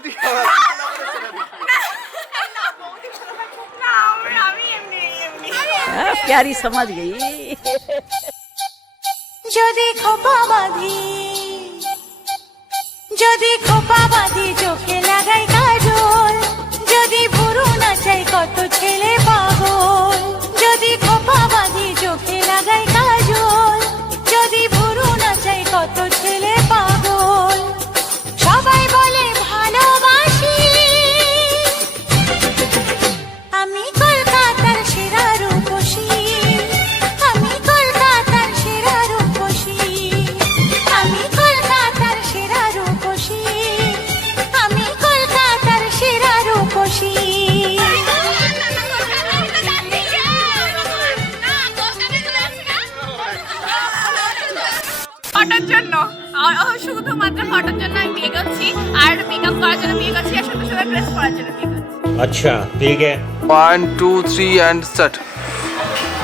বৌদি प्यारी समझ गई যদি খোপা বাঁধি যদি খোপা বাঁধি চোখে লাগাই কাজল যদি ভুরু নাচাই কত ছেলে পাগল যদি খোপা বাঁধি চোখে লাগাই কাজল যদি ভুরু নাচাই কত ছেলে পাগল সবাই বলে ভালোবাসি আমি কলকাতার সেরা রূপসী আমি কলকাতার সেরা রূপসী আমি কলকাতার সেরা রূপসী আমি কলকাতার সেরা রূপসী ফটোর জন্য শুধুমাত্র ফটোর জন্য আমি বিয়ে করছি আর মেকআপ করার জন্য বিয়ে করছি আর সুন্দর সুন্দর ড্রেস পরার জন্য বিয়ে করছি। अच्छा ठीक है 1 2 3 এন্ড স্টার্ট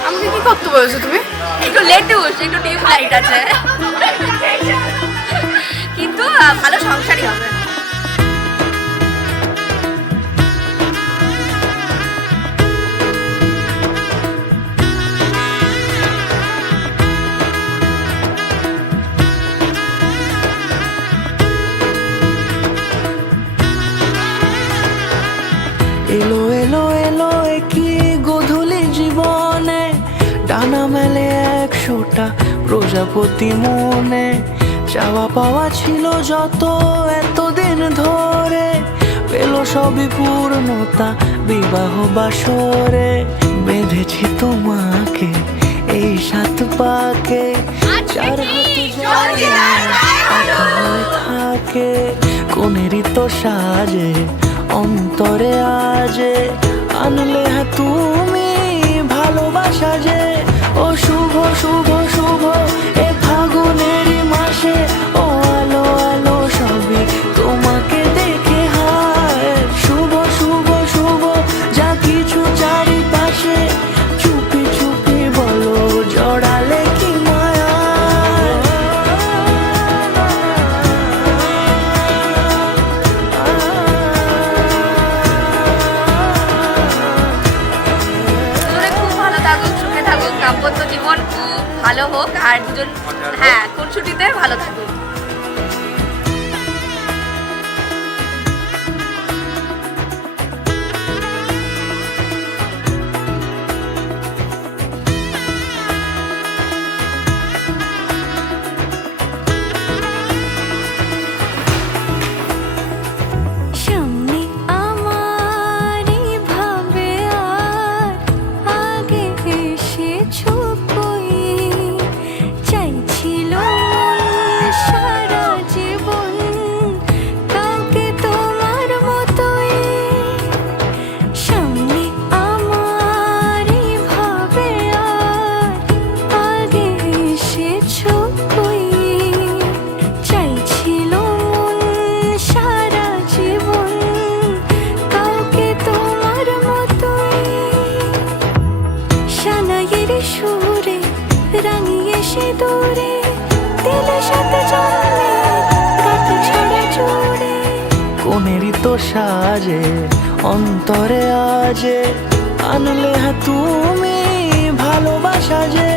আমাকে কি করতে বলেছো তুমি? একটু লেটুস একটু ডিপ লাইট আছে কিন্তু ভালো সংসারই হবে। এলো এলো এলো কি গোধূলি জীবনে ডানা মেলে 100টা প্রজাপতি মনে চাওয়া পাওয়া ছিল যত এতদিন ধরে পেল সবই পূর্ণতা বিবাহ বাসরে বেঁধেছি তোমাকে এই 7 পাকে 4 হাতে থাকে কোনেরই তো সাজে অন্তরে আজে আনলে তুমি ভালোবাসা যে ও শুভ শুভ শুভ এ ফাগুনেরই মাসে ও আলো আলো সবই তোমাকে দেখে হায় শুভ শুভ শুভ যা কিছু চারিপাশে চুপি চুপি বলো জড়ালে কি মায়া দুজনে খুব ভালো থাকুক সুখে থাকুক দাম্পত্য জীবন খুব ভালো হোক আর দুজন হ্যাঁ কোন ছুটিতে ভালো থাকুক। সামনে আমারই ভাবে আর আগে এসেছো কই চাইছিল সারা জীবন কাউকে তোমার মতোই সামনে আমারই ভাবে আর আগে এসেছো কই চাইছিল সারা জীবন কাউকে তোমার মতোই সানাইয়ের সুরে রাঙিয়ে সে দূরে দিলে সাথে জন্মে কাট ছড়া জোরে কোনেরই তো সাজে অন্তরে আজে আনলে তুমি ভালোবাসা যে